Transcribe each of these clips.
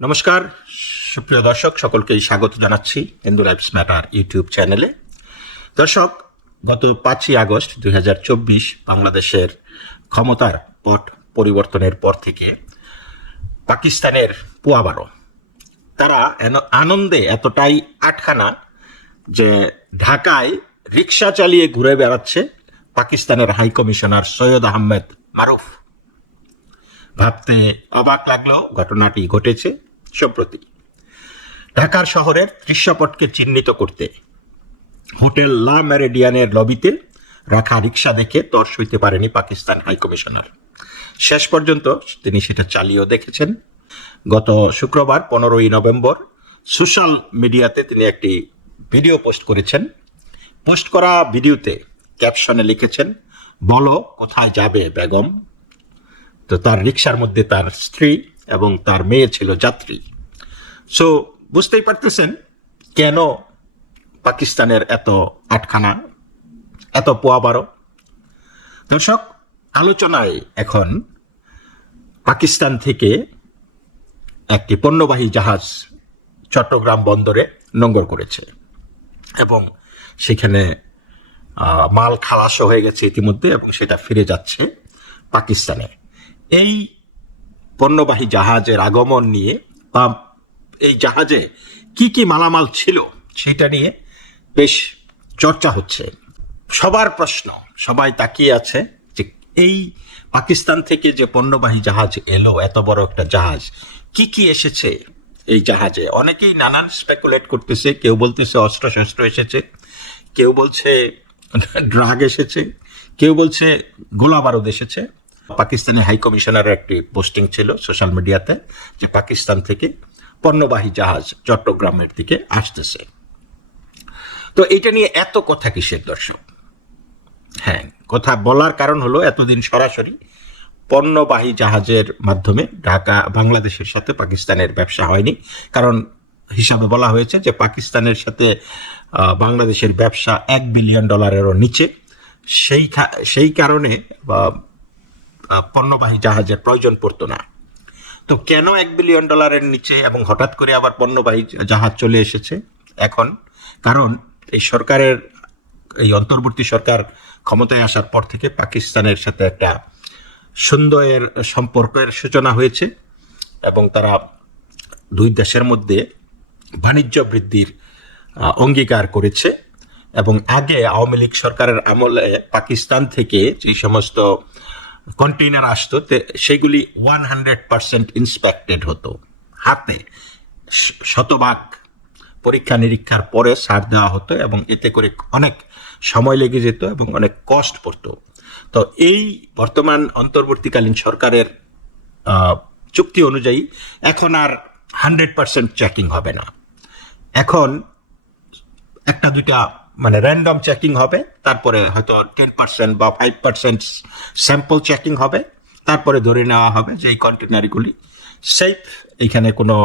নমস্কার, সুপ্রিয় দর্শক, সকলকেই স্বাগত জানাচ্ছি হিন্দু লাইফস ম্যাটার ইউটিউব চ্যানেলে দর্শক, গত পাঁচই আগস্ট দুই হাজার চব্বিশ বাংলাদেশের ক্ষমতার পট পরিবর্তনের পর থেকে পাকিস্তানের পুয়াবারো তারা আনন্দে এতটাই আটখানা যে ঢাকায় রিক্সা চালিয়ে ঘুরে বেড়াচ্ছে পাকিস্তানের হাই কমিশনার সৈয়দ আহমেদ মারুফ। ভাবতে অবাক লাগলেও ঘটনাটি ঘটেছে। সম্প্রতি। ঢাকার শহরের দৃশ্যপটকে চিহ্নিত করতে হোটেল লা ম্যারেডিয়ানের লবিতে রাখা রিক্সা দেখে তর হইতে পারেনি পাকিস্তান হাইকমিশনার শেষ পর্যন্ত তিনি সেটা চালিয়েও দেখেছেন। গত শুক্রবার পনেরোই নভেম্বর সোশ্যাল মিডিয়াতে তিনি একটি ভিডিও পোস্ট করেছেন। পোস্ট করা ভিডিওতে ক্যাপশনে লিখেছেন, বলো কোথায় যাবে বেগম? তো তার রিক্সার মধ্যে তার স্ত্রী এবং তার মেয়ে ছিল যাত্রী। সো বুঝতেই পারতেছেন কেন পাকিস্তানের এত আটখানা, এত পোয়া বারো দর্শক, আলোচনায় এখন পাকিস্তান থেকে একটি পণ্যবাহী জাহাজ চট্টগ্রাম বন্দরে নোঙ্গর করেছে এবং সেখানে মাল খালাসও হয়ে গেছে ইতিমধ্যে এবং সেটা ফিরে যাচ্ছে পাকিস্তানে। এই পণ্যবাহী জাহাজের আগমন নিয়ে বা এই জাহাজে কি কি মালামাল ছিল সেটা নিয়ে বেশ চর্চা হচ্ছে। সবার প্রশ্ন সবাই তাকিয়ে আছে যে এই পাকিস্তান থেকে যে পণ্যবাহী জাহাজ এলো, এত বড় একটা জাহাজ, কি কি এসেছে এই জাহাজে? অনেকেই নানান স্পেকুলেট করতেছে, কেউ বলতেছে অস্ত্র শস্ত্র এসেছে, কেউ বলছে ড্রাগ এসেছে, কেউ বলছে গোলা বারুদ এসেছে। পাকিস্তানি হাই কমিশনারের একটি পোস্টিং ছিল সোশ্যাল মিডিয়াতে যে পাকিস্তান থেকে পণ্যবাহী জাহাজ চট্টগ্রামের দিকে আসতেছে। তো এটা নিয়ে এত কথা কিসের দর্শক? হ্যাঁ কথা বলার কারণ হলো এতদিন সরাসরি পণ্যবাহী জাহাজের মাধ্যমে ঢাকা, বাংলাদেশের সাথে পাকিস্তানের ব্যবসা হয়নি। কারণ হিসাবে বলা হয়েছে যে পাকিস্তানের সাথে বাংলাদেশের ব্যবসা এক বিলিয়ন ডলারেরও নিচে। সেই সেই কারণে পণ্যবাহী জাহাজের প্রয়োজন পড়তো না। তো কেন এক বিলিয়ন ডলারের নিচে এবং হঠাৎ করে আবার পণ্যবাহী জাহাজ চলে এসেছে? এখন কারণ এই সরকারের, এই অন্তর্বর্তী সরকার ক্ষমতায় আসার পর থেকে পাকিস্তানের সাথে একটা সুন্দরের সম্পর্কের সূচনা হয়েছে এবং তারা দুই দেশের মধ্যে বাণিজ্য বৃদ্ধির অঙ্গীকার করেছে এবং আগে আওয়ামী লীগ সরকারের আমলে পাকিস্তান থেকে যে সমস্ত কন্টেইনার আসতো সেগুলি ওয়ান হান্ড্রেড পার্সেন্ট ইন্সপেক্টেড হতো। হাতে শতভাগ পরীক্ষা নিরীক্ষার পরে ছাড় দেওয়া হতো এবং এতে করে অনেক সময় লেগে যেত এবং অনেক কষ্ট পড়তো। তো এই বর্তমান অন্তর্বর্তীকালীন সরকারের চুক্তি অনুযায়ী এখন আর হান্ড্রেড পার্সেন্ট চেকিং হবে না। এখন একটা দুইটা মানে র্যান্ডম চেকিং হবে, তারপরে হয়তো টেন পার্সেন্ট বা ফাইভ পার্সেন্ট স্যাম্পল চেকিং হবে, তারপরে ধরে নেওয়া হবে যে এই কন্টেনারগুলি সেফ এখানে কোনো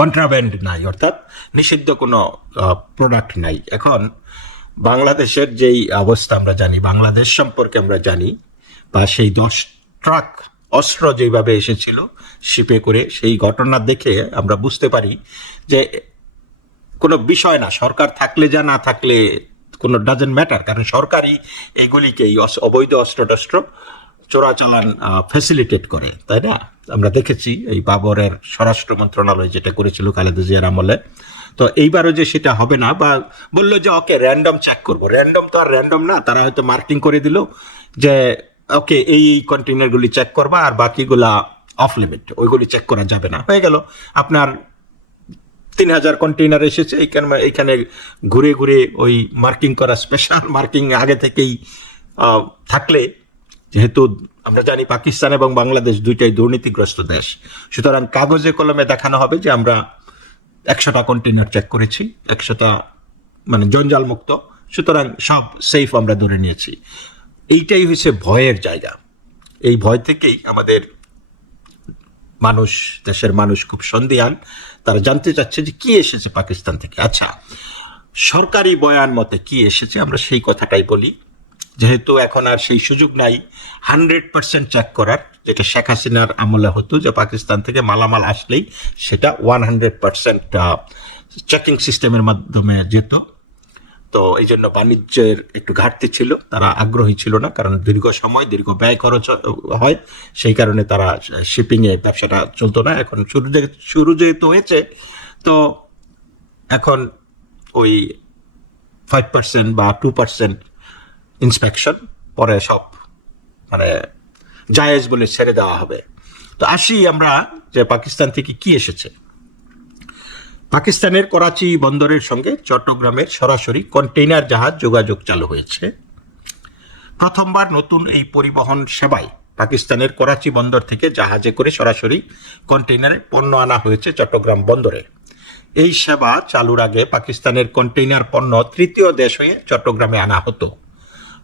কন্ট্রাব্যান্ড নাই অর্থাৎ নিষিদ্ধ কোনো প্রোডাক্ট নাই। এখন বাংলাদেশের যেই অবস্থা আমরা জানি, বাংলাদেশ সম্পর্কে আমরা জানি, বা সেই দশ ট্রাক অস্ত্র যেভাবে এসেছিল শিপে করে সেই ঘটনা দেখে আমরা বুঝতে পারি যে কোনো বিষয় না। সরকার থাকলে যা, না থাকলে কোনো ডাজেন্ট ম্যাটার কারণ সরকারই এইগুলিকে এই অবৈধ অস্ত্র টস্ত্র চোরাচালান ফ্যাসিলিটেট করে, তাই না? আমরা দেখেছি এই বাবরের স্বরাষ্ট্র মন্ত্রণালয় যেটা করেছিল খালেদা জিয়ার আমলে। তো এইবারও যে সেটা হবে না, বা বলল যে, ওকে র্যান্ডম চেক করব। র্যান্ডম তো আর র্যান্ডম না, তারা হয়তো মার্কিং করে দিল যে, ওকে, এই এই কন্টেনারগুলি চেক করবা, আর বাকিগুলা অফ লিমিট ওইগুলি চেক করা যাবে না। হয়ে গেল। আপনার তিন হাজার কন্টেইনার এসেছে, এইখানে এইখানে ঘুরে ঘুরে ওই মার্কিং করা স্পেশাল মার্কিং আগে থেকেই থাকলে, যেহেতু আমরা জানি পাকিস্তান এবং বাংলাদেশ দুইটাই দুর্নীতিগ্রস্ত দেশ। সুতরাং কাগজে কলমে দেখানো হবে যে আমরা একশোটা কন্টেইনার চেক করেছি, একশোটা মানে জঞ্জাল মুক্ত সুতরাং সব সেফ আমরা ধরে নিয়েছি। এইটাই হচ্ছে ভয়ের জায়গা। এই ভয় থেকেই আমাদের মানুষ, দেশের মানুষ খুব সন্দিহান। তারা জানতে চাচ্ছে যে কি এসেছে পাকিস্তান থেকে। আচ্ছা সরকারি বয়ান মতে কি এসেছে? আমরা সেই কথাটাই বলি। যেহেতু এখন আর সেই সুযোগ নাই, হান্ড্রেড পার্সেন্ট চেক করার, যেটা শেখ হাসিনার আমলে হতো যে পাকিস্তান থেকে মালামাল আসলেই সেটা ওয়ান হান্ড্রেড পার্সেন্ট চেকিং সিস্টেমের মাধ্যমে যেত। তো এই জন্য বাণিজ্যের একটু ঘাটতি ছিল। তারা আগ্রহী ছিল না, কারণ দীর্ঘ সময়, দীর্ঘ ব্যয় খরচ হয়। সেই কারণে তারা শিপিংয়ে ব্যবসাটা চলতো না। এখন শুরু শুরু যেহেতু হয়েছে, তো এখন ওই ফাইভ পার্সেন্ট বা টু পার্সেন্ট ইন্সপেকশন পরে সব মানে জায়েজ বলে ছেড়ে দেওয়া হবে। তো আসি আমরা যে পাকিস্তান থেকে কি এসেছে। পাকিস্তানের করাচি বন্দরের সঙ্গে চট্টগ্রামের সরাসরি কন্টেইনার জাহাজ যোগাযোগ চালু হয়েছে। প্রথমবার নতুন এই পরিবহন সেবায় পাকিস্তানের করাচি বন্দর থেকে জাহাজে করে সরাসরি কন্টেইনারে পণ্য আনা হয়েছে চট্টগ্রাম বন্দরে। এই সেবা চালুর আগে পাকিস্তানের কন্টেইনার পণ্য তৃতীয় দেশ হয়ে চট্টগ্রামে আনা হতো।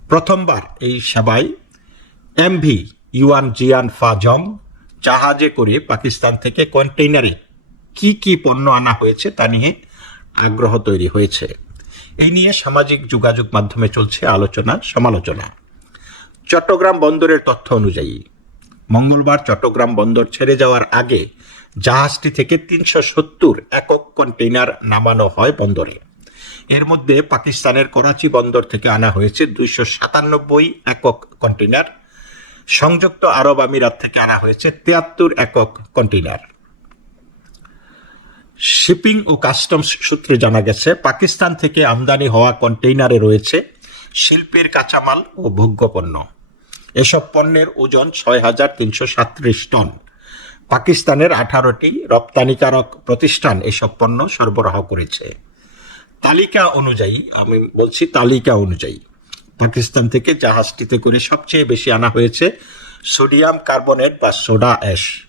প্রথমবার এই সেবায় এমভি ইউয়ান জিয়ান ফাজম জাহাজে করে পাকিস্তান থেকে কন্টেইনারে কি কি পণ্য আনা হয়েছে তা নিয়ে আগ্রহ তৈরি হয়েছে। এই নিয়ে সামাজিক যোগাযোগ মাধ্যমে চলছে আলোচনা, সমালোচনা। চট্টগ্রাম বন্দরের তথ্য অনুযায়ী, মঙ্গলবার চট্টগ্রাম বন্দর ছেড়ে যাওয়ার আগে জাহাজটি থেকে তিনশো সত্তর একক কন্টেইনার নামানো হয় বন্দরে। এর মধ্যে পাকিস্তানের করাচি বন্দর থেকে আনা হয়েছে দুইশো সাতানব্বই একক কন্টেইনার। সংযুক্ত আরব আমিরাত থেকে আনা হয়েছে তিয়াত্তর একক কন্টেইনার। শিপিং ও কাস্টমস সূত্রে জানা গেছে, পাকিস্তান থেকে আমদানি হওয়া কন্টেইনারে রয়েছে শিল্পের কাঁচামাল ও ভোগ্যপণ্য। এসব পণ্যের ওজন ছয় হাজার তিনশো সাত্রিশ টন। পাকিস্তানের আঠারোটি রপ্তানিকারক প্রতিষ্ঠান এসব পণ্য সরবরাহ করেছে। তালিকা অনুযায়ী, আমি বলছি তালিকা অনুযায়ী, পাকিস্তান থেকে জাহাজটিতে করে সবচেয়ে বেশি আনা হয়েছে সোডিয়াম কার্বনেট বা সোডা অ্যাশ।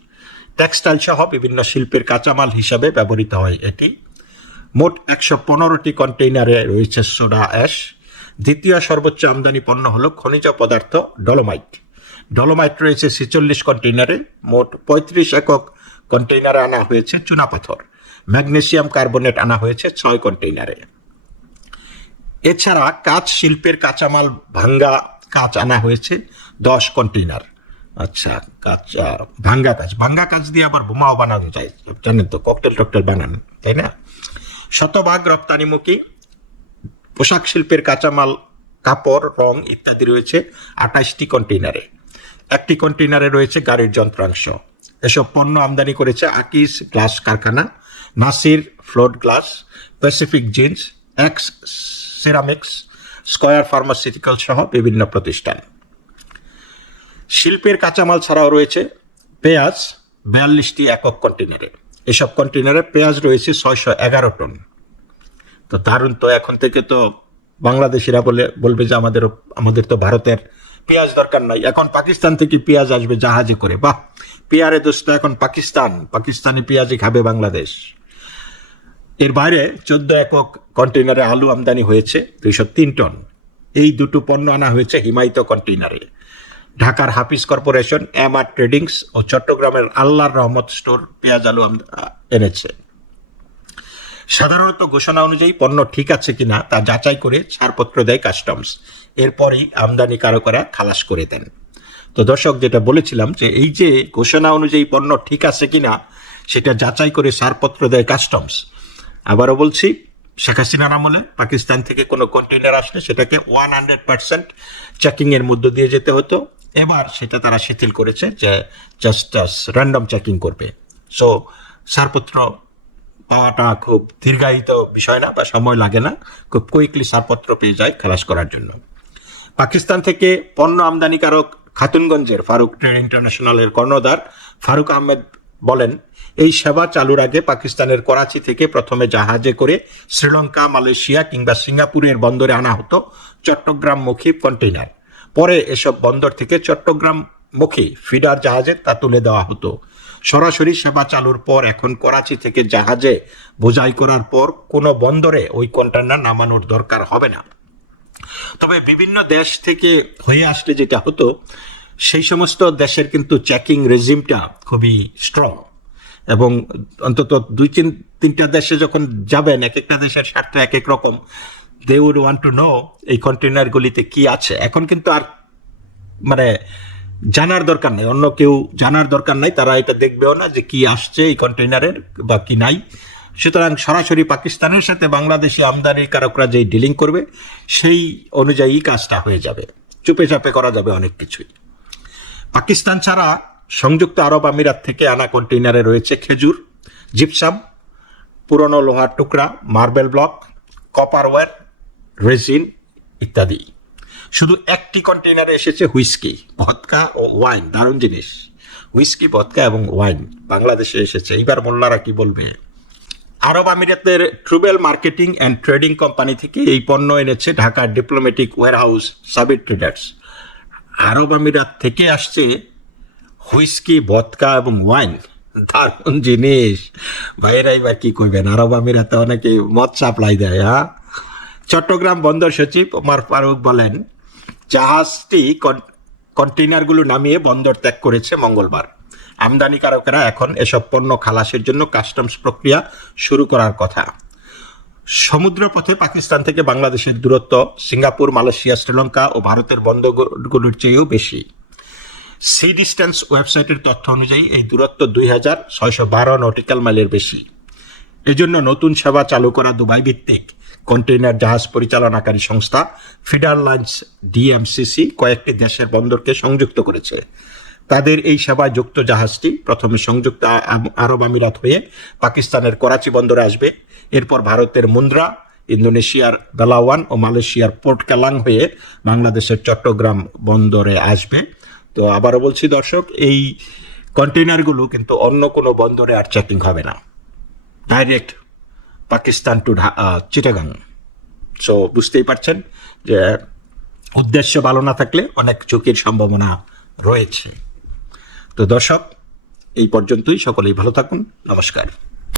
টেক্সটাইল সহ বিভিন্ন শিল্পের কাঁচামাল হিসাবে ব্যবহৃত হয় এটি। মোট একশো পনেরোটি কন্টেইনারে রয়েছে সোডা অ্যাশ। দ্বিতীয় সর্বোচ্চ আমদানি পণ্য হল খনিজ পদার্থ ডলোমাইট। ডলোমাইট রয়েছে ছেচল্লিশ কন্টেইনারে। মোট পঁয়ত্রিশ একক কন্টেইনারে আনা হয়েছে চুনাপাথর ম্যাগনেসিয়াম কার্বনেট আনা হয়েছে ছয় কন্টেইনারে। এছাড়া কাঁচ শিল্পের কাঁচামাল ভাঙ্গা কাঁচ আনা হয়েছে দশ কন্টেইনার। আচ্ছা কাঁচ ভাঙ্গা কাঁচ ভাঙ্গা কাঁচ দিয়ে আবার বোমাও বানানো যায়। জানেন তো ককটেল টকটেল বানান, তাই না? শতভাগ রপ্তানিমুখী, পোশাক শিল্পের কাঁচামাল, কাপড়, রং ইত্যাদি রয়েছে আঠাশটি কন্টেইনারে একটি কন্টেইনারে রয়েছে গাড়ির যন্ত্রাংশ। এসব পণ্য আমদানি করেছে আকিস গ্লাস কারখানা, Nasir float glass, Pacific Jeans, X Ceramics, Square Pharmaceutical সহ বিভিন্ন প্রতিষ্ঠান। শিল্পের কাঁচামাল ছাড়াও রয়েছে পেঁয়াজ বিয়াল্লিশটি একক কন্টেনারে এসব কন্টেনারে পেঁয়াজ রয়েছে ছয়শো এগারো টন। তো দারুণ তো, এখন থেকে তো বাংলাদেশিরা বলে, বলবে যে আমাদের আমাদের তো ভারতের পেঁয়াজ দরকার নাই। এখন পাকিস্তান থেকে পেঁয়াজ আসবে জাহাজে করে। বাহ পেয়ারে দোস্ত এখন পাকিস্তান। পাকিস্তানি পেঁয়াজই খাবে বাংলাদেশ। এর বাইরে চোদ্দ একক কন্টেইনারে আলু আমদানি হয়েছে দুইশো তিন টন। এই দুটো পণ্য আনা হয়েছে হিমায়িত কন্টেইনারে। ঢাকার হাফিজ কর্পোরেশন এম আর ট্রেডিংস ও চট্টগ্রামের আল্লাহর রহমত স্টোর পেঁয়াজ, আলু এনেছে। সাধারণত ঘোষণা অনুযায়ী পণ্য ঠিক আছে কিনা তা যাচাই করে ছাড়পত্র দেয় কাস্টমস। এরপরই আমদানি আমদানিকারকেরা খালাস করে দেন। তো দর্শক, যেটা বলেছিলাম যে এই যে ঘোষণা অনুযায়ী পণ্য ঠিক আছে কিনা, সেটা যাচাই করে ছাড়পত্র দেয় কাস্টমস। আবারও বলছি, শেখ হাসিনার আমলে পাকিস্তান থেকে কোনো কন্টেনার আসলে সেটাকে ওয়ান হান্ড্রেড পার্সেন্ট চেকিংয়ের মধ্য দিয়ে যেতে হতো। এবার সেটা তারা শিথিল করেছে যে জাস্ট র্যান্ডম চেকিং করবে। সো ছাড়পত্র পাওয়াটা খুব দীর্ঘায়িত বিষয় না বা সময় লাগে না, খুব কুইকলি ছাড়পত্র পেয়ে যায় খালাস করার জন্য। পাকিস্তান থেকে পণ্য আমদানিকারক খাতুনগঞ্জের ফারুক ট্রেড ইন্টারন্যাশনালের কর্ণধার ফারুক আহমেদ বলেন, এই সেবা চালুর আগে পাকিস্তানের করাচি থেকে প্রথমে জাহাজে করে শ্রীলঙ্কা, মালয়েশিয়া কিংবা সিঙ্গাপুরের বন্দরে আনা হতো চট্টগ্রামমুখী কন্টেইনার। পরে এসব বন্দর থেকে চট্টগ্রামমুখী ফিডার জাহাজে তা তুলে দেওয়া হতো। সরাসরি সেবা চালুর পর এখন করাচি থেকে জাহাজে বোঝাই করার পর কোনো বন্দরে ওই কন্টেইনার নামানোর দরকার হবে না। তবে বিভিন্ন দেশ থেকে হয়ে আসলে যেটা হতো, সেই সমস্ত দেশের কিন্তু চেকিং রেজিমটা খুবই স্ট্রং এবং অন্তত দুই তিন, তিনটা দেশে যখন যাবেন, এক একটা দেশের স্বার্থ এক এক রকম they would want to know এই কন্টেনারগুলিতে কি আছে। এখন কিন্তু আর মানে জানার দরকার নেই। অন্য কেউ জানার দরকার নাই, তারা এটা দেখবেও না যে কি আসছে এই কন্টেনারের বা কি নাই। সুতরাং সরাসরি পাকিস্তানের সাথে বাংলাদেশি আমদানিকারকরা যেই ডিলিং করবে, সেই অনুযায়ী কাজটা হয়ে যাবে। চুপে চাপে করা যাবে অনেক কিছুই। পাকিস্তান ছাড়া সংযুক্ত আরব আমিরাত থেকে আনা কন্টেইনারে রয়েছে খেজুর জিপসাম পুরনো লোহার টুকরা marble block copper wire resin ইত্যাদি। শুধু একটি কন্টেইনারে এসেছে হুইস্কি, ভদকা ও ওয়াইন, দারুণ জিনিস। হুইস্কি, ভদকা এবং ওয়াইন বাংলাদেশে এসেছে। এইবার মোল্লারা কি বলবে? আরব আমিরাতের ট্রুবেল মার্কেটিং অ্যান্ড ট্রেডিং কোম্পানি থেকে এই পণ্য এনেছে ঢাকার ডিপ্লোম্যাটিক ওয়ারহাউস সাবির ট্রেডার্স। আরব আমিরাত থেকে আসছে হুইস্কি, ভদকা এবং ওয়াইন। দারুণ জিনিস। ভাইয়েরা এবার কি করবেন? আরব আমিরাতে অনেকে মদ সাপ্লাই দেয় হ্যাঁ? চট্টগ্রাম বন্দর সচিব ওমর ফারুক বলেন, জাহাজটি কন- কন্টেইনারগুলো নামিয়ে বন্দর ত্যাগ করেছে মঙ্গলবার। আমদানিকারকেরা এখন এসব পণ্য খালাসের জন্য কাস্টমস প্রক্রিয়া শুরু করার কথা। সমুদ্রপথে পাকিস্তান থেকে বাংলাদেশের দূরত্ব সিঙ্গাপুর, মালয়েশিয়া, শ্রীলঙ্কা ও ভারতের বন্দরগুলোর চেয়েও বেশি। সি ডিস্টেন্স ওয়েবসাইটের তথ্য অনুযায়ী এই দূরত্ব দুই হাজার ছয়শো বারো নটিক্যাল মাইলের বেশি। এজন্য নতুন সেবা চালু করা দুবাই ভিত্তিক। কন্টেইনার জাহাজ পরিচালনাকারী সংস্থা ফিডার লাইন্স ডিএমসিসি কয়েকটি দেশের বন্দরকে সংযুক্ত করেছে। তাদের এই সেবায় যুক্ত জাহাজটি প্রথমে সংযুক্ত আরব আমিরাত হয়ে পাকিস্তানের করাচি বন্দরে আসবে। এরপর ভারতের মুন্দ্রা, ইন্দোনেশিয়ার বেলাওয়ান ও মালয়েশিয়ার পোর্ট কালাং হয়ে বাংলাদেশের চট্টগ্রাম বন্দরে আসবে। তো আবারও বলছি দর্শক, এই কন্টেইনারগুলো কিন্তু অন্য কোনো বন্দরে আর চেকিং হবে না। Direct Pakistan to Chittagong so বুঝতেই পারছেন যে উদ্দেশ্য ভালো না থাকলে অনেক ঝুঁকির সম্ভাবনা রয়েছে। তো দর্শক, এই পর্যন্তই। সকলেই ভালো থাকুন। নমস্কার।